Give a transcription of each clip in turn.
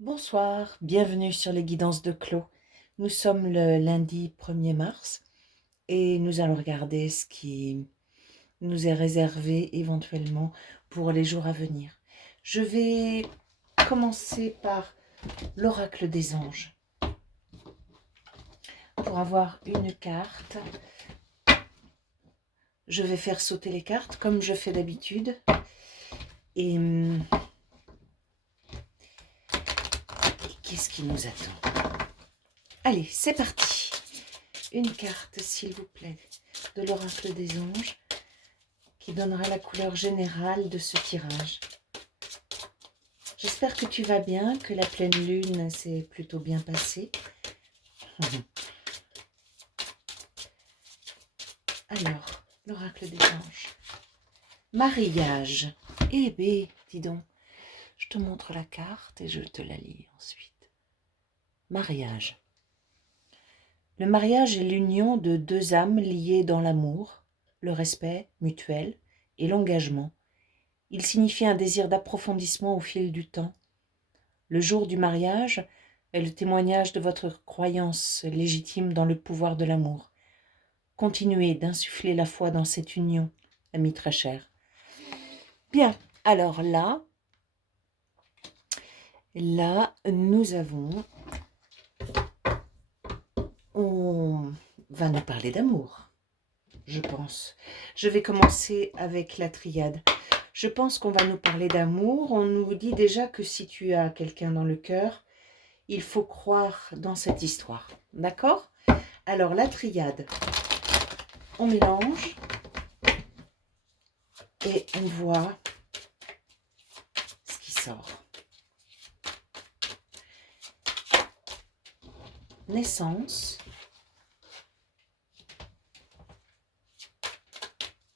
Bonsoir, bienvenue sur les guidances de Clos. Nous sommes le lundi 1er mars et nous allons regarder ce qui nous est réservé éventuellement pour les jours à venir. Je vais commencer par l'oracle des anges. Pour avoir une carte, je vais faire sauter les cartes comme je fais d'habitude. Et qu'est-ce qui nous attend? Allez, c'est parti. Une carte, s'il vous plaît, de l'oracle des anges qui donnera la couleur générale de ce tirage. J'espère que tu vas bien, que la pleine lune s'est plutôt bien passée. Alors, l'oracle des anges. Mariage. Eh bien, dis donc, je te montre la carte et je te la lis ensuite. Mariage. Le mariage est l'union de deux âmes liées dans l'amour, le respect mutuel et l'engagement. Il signifie un désir d'approfondissement au fil du temps. Le jour du mariage est le témoignage de votre croyance légitime dans le pouvoir de l'amour. Continuez d'insuffler la foi dans cette union, ami très cher. Bien, alors nous avons... On va nous parler d'amour, je pense. Je vais commencer avec la triade. Je pense qu'on va nous parler d'amour. On nous dit déjà que si tu as quelqu'un dans le cœur, il faut croire dans cette histoire. D'accord? Alors, la triade, on mélange et on voit ce qui sort. Naissance.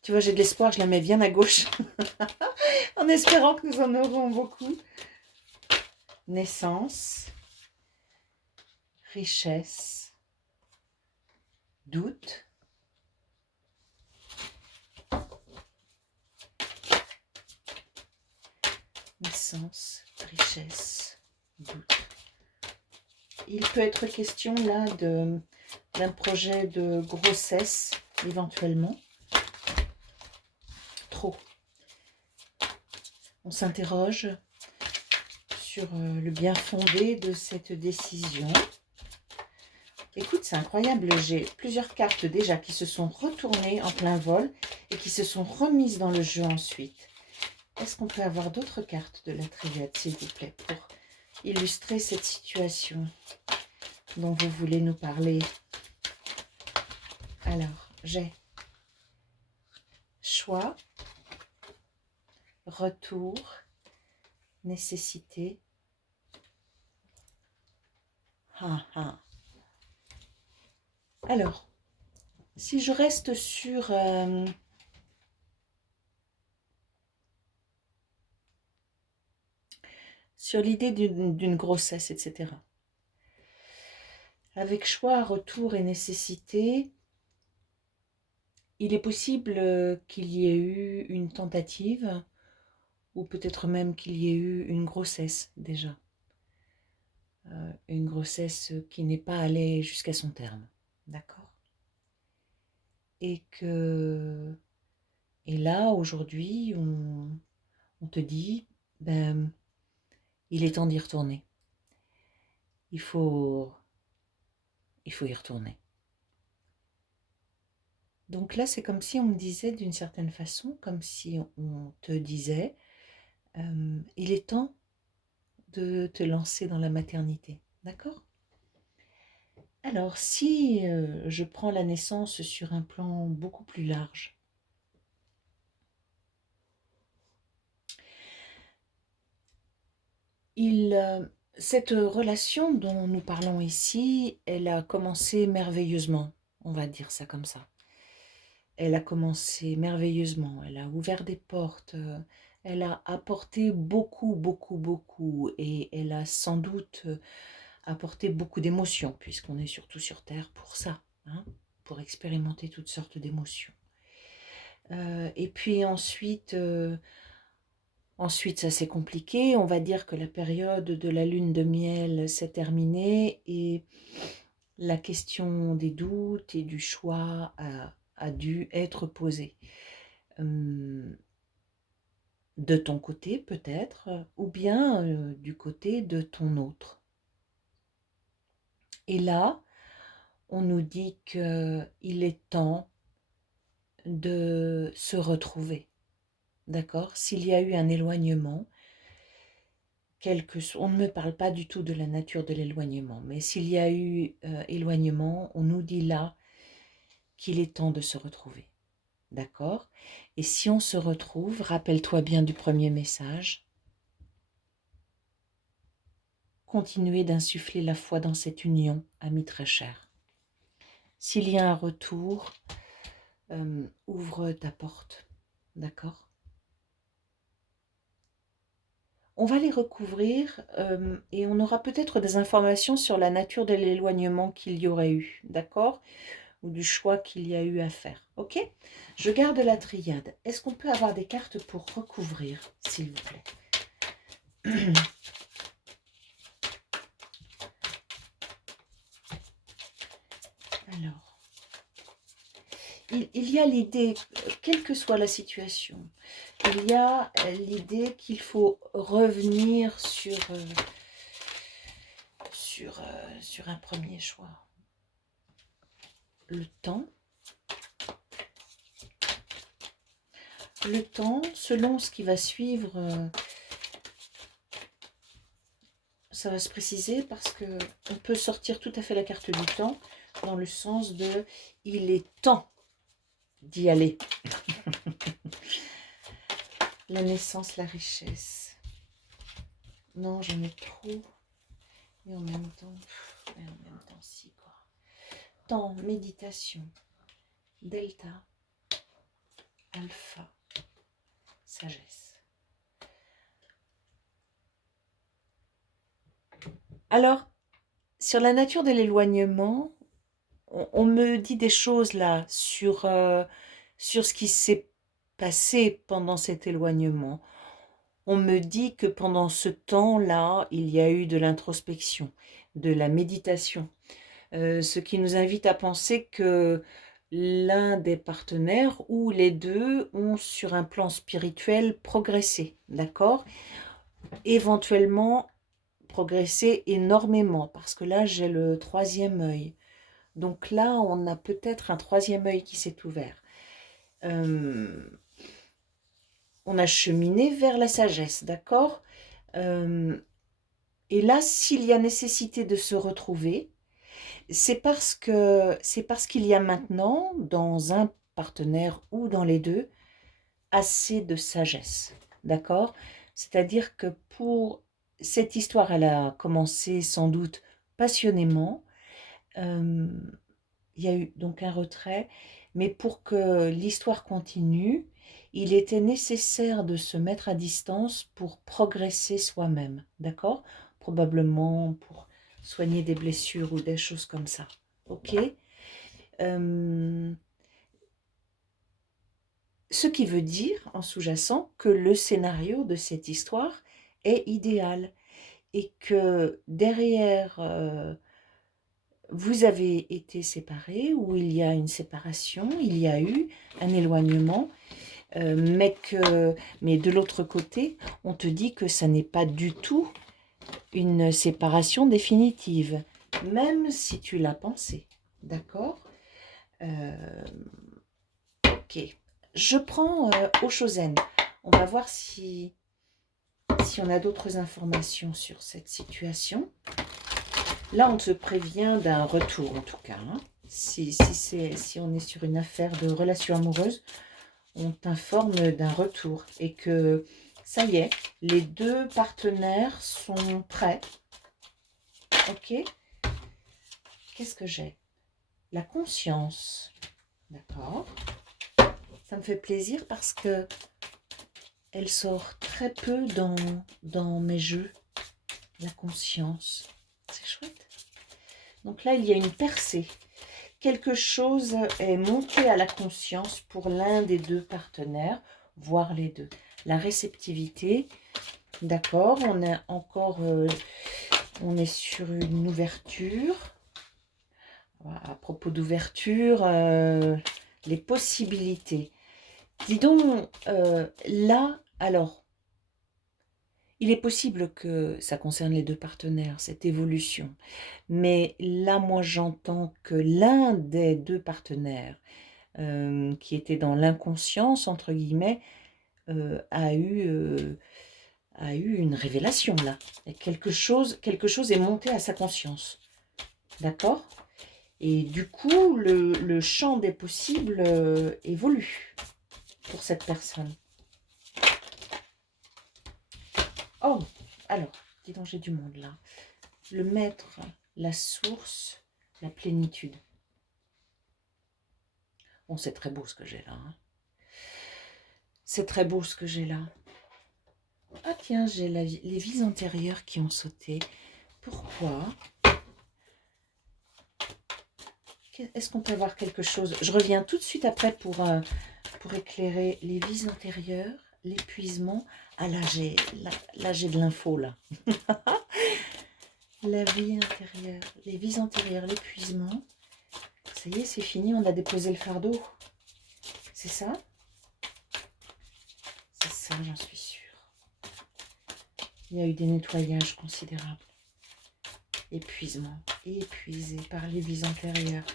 Tu vois, j'ai de l'espoir, je la mets bien à gauche, en espérant que nous en aurons beaucoup. Naissance, richesse, doute, naissance, richesse, doute. Il peut être question là d'un projet de grossesse, éventuellement. Trop. On s'interroge sur le bien fondé de cette décision. Écoute, c'est incroyable, j'ai plusieurs cartes déjà qui se sont retournées en plein vol et qui se sont remises dans le jeu ensuite. Est-ce qu'on peut avoir d'autres cartes de la triade, s'il vous plaît, pour illustrer cette situation dont vous voulez nous parler? Alors, j'ai choix, retour, nécessité. Ah, ah. Alors, si je reste sur l'idée d'une grossesse, etc. Avec choix, retour et nécessité, il est possible qu'il y ait eu une tentative, ou peut-être même qu'il y ait eu une grossesse déjà. Une grossesse qui n'est pas allée jusqu'à son terme. D'accord? Et là, aujourd'hui, on te dit, ben, il est temps d'y retourner. Il faut y retourner. Donc là, c'est comme si on me disait d'une certaine façon, comme si on te disait, il est temps de te lancer dans la maternité. D'accord? Alors, si je prends la naissance sur un plan beaucoup plus large, cette relation dont nous parlons ici, elle a commencé merveilleusement, on va dire ça comme ça. Elle a commencé merveilleusement, elle a ouvert des portes, elle a apporté beaucoup, beaucoup, beaucoup, et elle a sans doute apporté beaucoup d'émotions, puisqu'on est surtout sur Terre pour ça, hein, pour expérimenter toutes sortes d'émotions. Et puis ensuite, Ensuite, ça c'est compliqué. On va dire que la période de la lune de miel s'est terminée et la question des doutes et du choix a dû être posée. De ton côté peut-être, ou bien du côté de ton autre. Et là, on nous dit qu'il est temps de se retrouver. D'accord? S'il y a eu un éloignement, on ne me parle pas du tout de la nature de l'éloignement, mais s'il y a eu éloignement, on nous dit là qu'il est temps de se retrouver. D'accord? Et si on se retrouve, rappelle-toi bien du premier message, continuez d'insuffler la foi dans cette union, ami très cher. S'il y a un retour, ouvre ta porte. D'accord? On va les recouvrir et on aura peut-être des informations sur la nature de l'éloignement qu'il y aurait eu, d'accord? Ou du choix qu'il y a eu à faire, ok? Je garde la triade. Est-ce qu'on peut avoir des cartes pour recouvrir, s'il vous plaît? Alors, il y a l'idée, quelle que soit la situation, il y a l'idée qu'il faut revenir sur un premier choix. Le temps, selon ce qui va suivre, ça va se préciser parce que on peut sortir tout à fait la carte du temps dans le sens de il est temps d'y aller. La naissance, la richesse. Non, j'en ai trop. Et en même temps, si quoi. Temps, méditation, delta, alpha, sagesse. Alors, sur la nature de l'éloignement, on me dit des choses là sur ce qui s'est passé pendant cet éloignement. On me dit que pendant ce temps-là, il y a eu de l'introspection, de la méditation, ce qui nous invite à penser que l'un des partenaires ou les deux ont sur un plan spirituel progressé, d'accord? Éventuellement progressé énormément, parce que là j'ai le troisième œil. Donc là, on a peut-être un troisième œil qui s'est ouvert. On a cheminé vers la sagesse, d'accord? Et là, s'il y a nécessité de se retrouver, c'est parce qu'il y a maintenant, dans un partenaire ou dans les deux, assez de sagesse, d'accord? C'est-à-dire que pour cette histoire, elle a commencé sans doute passionnément. Il y a eu donc un retrait, mais pour que l'histoire continue, il était nécessaire de se mettre à distance pour progresser soi-même, d'accord? Probablement pour soigner des blessures ou des choses comme ça, ok? Ce qui veut dire, en sous-jacent, que le scénario de cette histoire est idéal et que derrière vous avez été séparés, ou il y a une séparation, il y a eu un éloignement, mais de l'autre côté, on te dit que ça n'est pas du tout une séparation définitive, même si tu l'as pensé, d'accord? Ok, je prends Oshozen. On va voir si on a d'autres informations sur cette situation. Là, on te prévient d'un retour, en tout cas. Hein. Si on est sur une affaire de relation amoureuse, on t'informe d'un retour. Et que, ça y est, les deux partenaires sont prêts. Ok? Qu'est-ce que j'ai? La conscience. D'accord. Ça me fait plaisir parce que elle sort très peu dans mes jeux. La conscience. C'est chouette. Donc là, il y a une percée. Quelque chose est monté à la conscience pour l'un des deux partenaires, voire les deux. la réceptivité. D'accord, on est encore, on est sur une ouverture. À propos d'ouverture, les possibilités. Dis donc, là, alors, il est possible que ça concerne les deux partenaires, cette évolution. Mais là, moi, j'entends que l'un des deux partenaires qui était dans l'inconscience, entre guillemets, a eu une révélation là. Et quelque chose est monté à sa conscience. D'accord? Et du coup, le champ des possibles évolue pour cette personne. Oh, alors, dis donc, j'ai du monde là. Le maître, la source, la plénitude. Bon, c'est très beau ce que j'ai là. Hein. C'est très beau ce que j'ai là. Ah tiens, j'ai les vies antérieures qui ont sauté. Pourquoi? Est-ce qu'on peut avoir quelque chose? Je reviens tout de suite après pour éclairer les vies antérieures, l'épuisement. Ah là, j'ai de l'info là. La vie intérieure, les vies antérieures, l'épuisement. Ça y est, c'est fini, on a déposé le fardeau. C'est ça? C'est ça, j'en suis sûre. Il y a eu des nettoyages considérables. Épuisement, épuisé par les vies antérieures.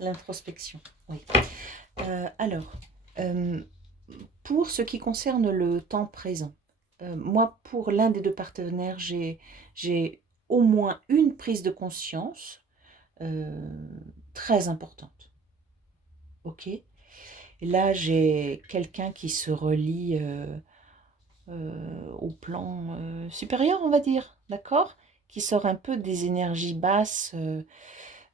L'introspection, oui. Alors, pour ce qui concerne le temps présent, moi, pour l'un des deux partenaires, j'ai au moins une prise de conscience très importante. Ok? Et là, j'ai quelqu'un qui se relie au plan supérieur, on va dire, d'accord? Qui sort un peu des énergies basses,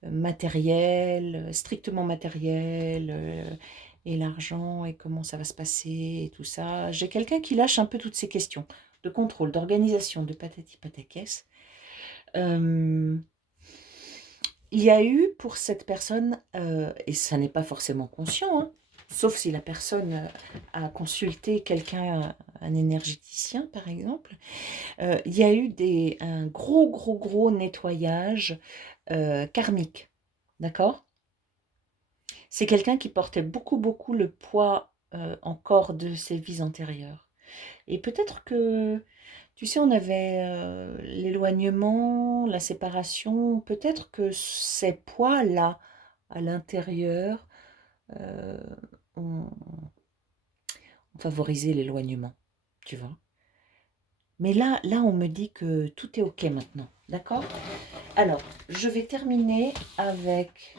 matérielles, strictement matérielles, et l'argent, et comment ça va se passer, et tout ça. J'ai quelqu'un qui lâche un peu toutes ces questions de contrôle, d'organisation, de patati pataquès. Il y a eu pour cette personne, et ça n'est pas forcément conscient, hein, sauf si la personne a consulté quelqu'un, un énergéticien par exemple, il y a eu un gros nettoyage karmique, d'accord? C'est quelqu'un qui portait beaucoup le poids encore de ses vies antérieures. Et peut-être que, tu sais, on avait l'éloignement, la séparation, peut-être que ces poids-là, à l'intérieur, euh, ont, ont favorisé l'éloignement, tu vois. Mais là, on me dit que tout est OK maintenant, d'accord? Alors, je vais terminer avec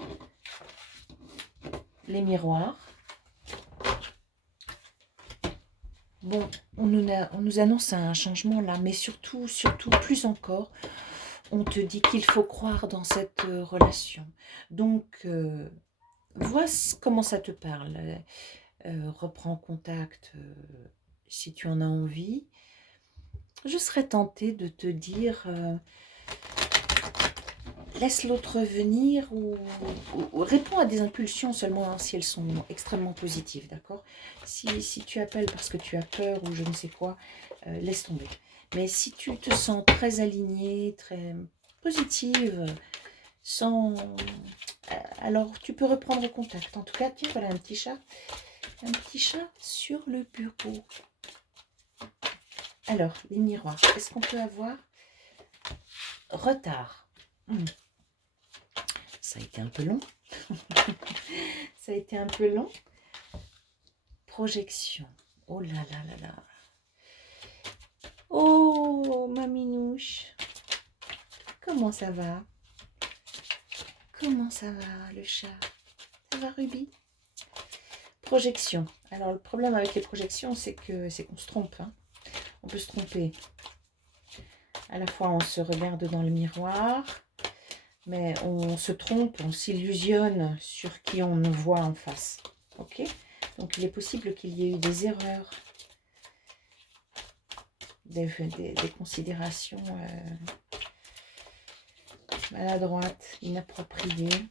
les miroirs. Bon, on nous annonce un changement là, mais surtout, plus encore, on te dit qu'il faut croire dans cette relation. Donc, vois comment ça te parle. Reprends contact si tu en as envie. Je serais tentée de te dire, laisse l'autre venir ou réponds à des impulsions seulement hein, si elles sont extrêmement positives, d'accord? Si tu appelles parce que tu as peur ou je ne sais quoi, laisse tomber. Mais si tu te sens très alignée, très positive, sans... alors tu peux reprendre contact. En tout cas, tiens, voilà un petit chat sur le bureau. Alors, les miroirs, est-ce qu'on peut avoir retard? Ça a été un peu long. Ça a été un peu long. Projection. Oh là là là là. Oh, ma minouche. Comment ça va? Comment ça va, le chat? Ça va, Ruby? Projection. Alors, le problème avec les projections, c'est qu'on se trompe. Hein. On peut se tromper. À la fois, on se regarde dans le miroir, mais on se trompe, on s'illusionne sur qui on nous voit en face. Ok? Donc, il est possible qu'il y ait eu des erreurs, des considérations maladroites, inappropriées,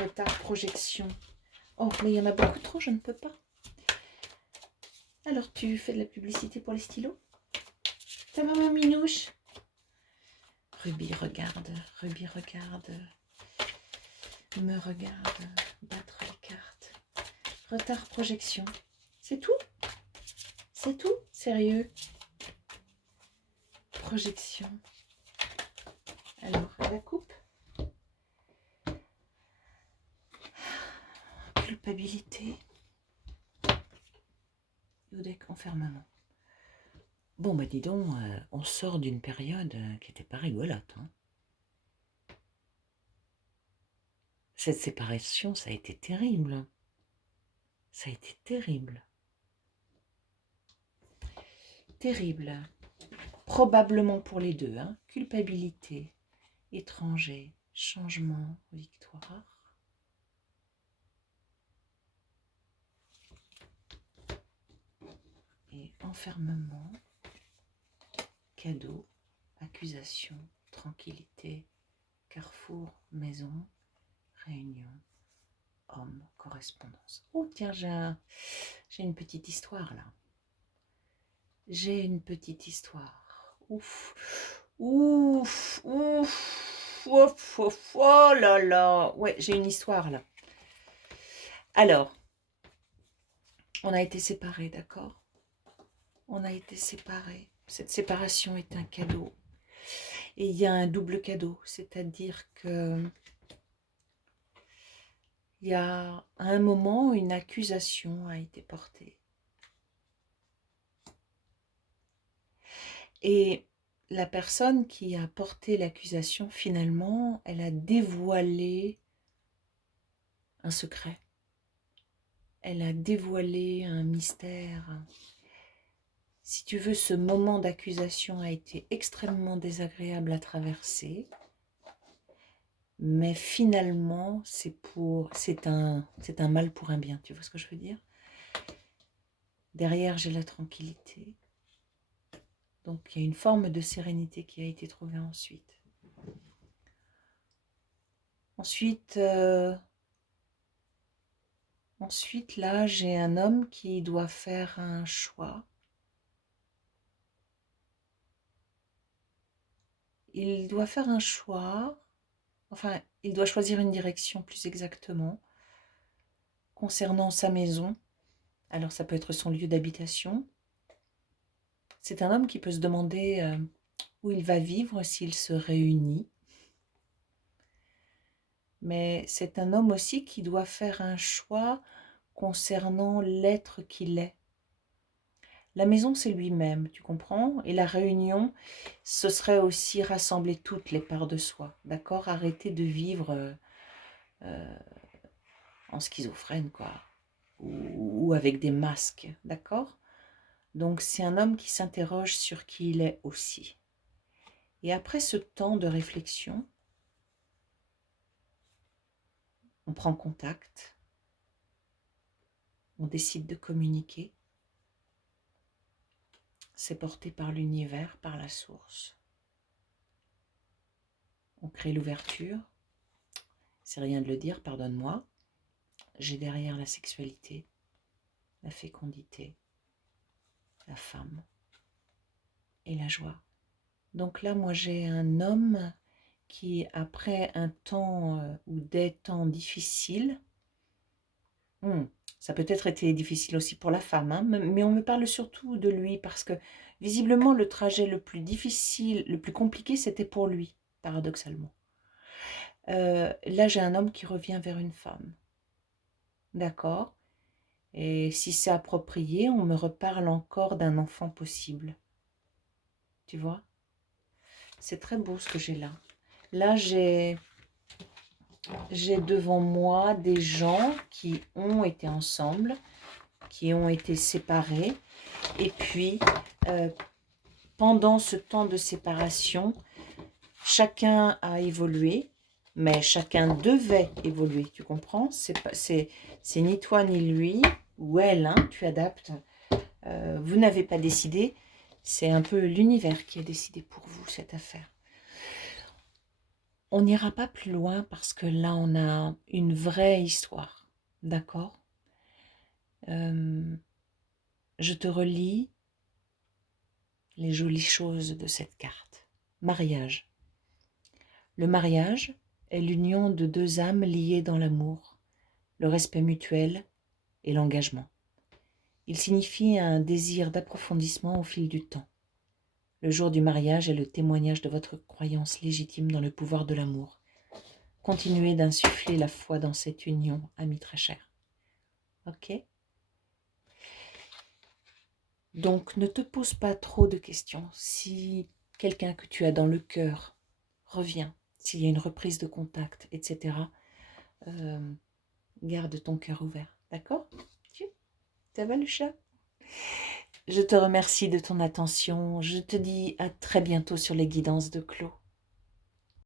retard, projection. Oh, mais il y en a beaucoup trop, je ne peux pas. Alors, tu fais de la publicité pour les stylos? Ta maman Minouche? Ruby regarde, me regarde, battre les cartes. Retard projection. C'est tout? C'est tout? Sérieux? Projection. Alors, la coupe. Culpabilité. Et au deck enfermement. Bon, bah dis donc, on sort d'une période qui n'était pas rigolote. Hein. Cette séparation, ça a été terrible. Ça a été terrible. Terrible. Probablement pour les deux. Hein. Culpabilité, étranger, changement, victoire. Et enfermement, cadeau, accusation, tranquillité, carrefour, maison, réunion, homme, correspondance. Oh tiens, j'ai une petite histoire là. J'ai une petite histoire. Ouf, ouf, ouf, ouf, ouf, oh là là. Ouais, j'ai une histoire là. Alors, on a été séparés, d'accord? On a été séparés. Cette séparation est un cadeau. Et il y a un double cadeau, c'est-à-dire que il y a à un moment une accusation a été portée. Et la personne qui a porté l'accusation, finalement, elle a dévoilé un secret. Elle a dévoilé un mystère. Si tu veux, ce moment d'accusation a été extrêmement désagréable à traverser. Mais finalement, c'est un mal pour un bien. Tu vois ce que je veux dire? Derrière, j'ai la tranquillité. Donc, il y a une forme de sérénité qui a été trouvée ensuite. Ensuite, là, j'ai un homme qui doit faire un choix. Il doit faire un choix, enfin, il doit choisir une direction plus exactement, concernant sa maison. Alors, ça peut être son lieu d'habitation. C'est un homme qui peut se demander où il va vivre s'il se réunit. Mais c'est un homme aussi qui doit faire un choix concernant l'être qu'il est. La maison, c'est lui-même, tu comprends? Et la réunion, ce serait aussi rassembler toutes les parts de soi, d'accord? Arrêter de vivre en schizophrène, quoi, ou avec des masques, d'accord? Donc, c'est un homme qui s'interroge sur qui il est aussi. Et après ce temps de réflexion, on prend contact, on décide de communiquer. C'est porté par l'univers, par la source. On crée l'ouverture. C'est rien de le dire, pardonne-moi. J'ai derrière la sexualité, la fécondité, la femme et la joie. Donc là, moi, j'ai un homme qui, après un temps ou des temps difficiles, ça peut-être été difficile aussi pour la femme, hein, mais on me parle surtout de lui parce que visiblement le trajet le plus difficile, le plus compliqué, c'était pour lui, paradoxalement. Là, j'ai un homme qui revient vers une femme. D'accord? Et si c'est approprié, on me reparle encore d'un enfant possible. Tu vois? C'est très beau ce que j'ai là. Là, j'ai devant moi des gens qui ont été ensemble, qui ont été séparés. Et puis, pendant ce temps de séparation, chacun a évolué, mais chacun devait évoluer. Tu comprends? C'est ni toi ni lui, ou elle, hein, tu adaptes. Vous n'avez pas décidé. C'est un peu l'univers qui a décidé pour vous cette affaire. On n'ira pas plus loin parce que là, on a une vraie histoire. d'accord? Je te relis les jolies choses de cette carte. Mariage. Le mariage est l'union de deux âmes liées dans l'amour, le respect mutuel et l'engagement. Il signifie un désir d'approfondissement au fil du temps. Le jour du mariage est le témoignage de votre croyance légitime dans le pouvoir de l'amour. Continuez d'insuffler la foi dans cette union, ami très cher. Ok? Donc, ne te pose pas trop de questions. Si quelqu'un que tu as dans le cœur revient, s'il y a une reprise de contact, etc., garde ton cœur ouvert. D'accord? Ça va le chat? Je te remercie de ton attention. Je te dis à très bientôt sur les guidances de Clos.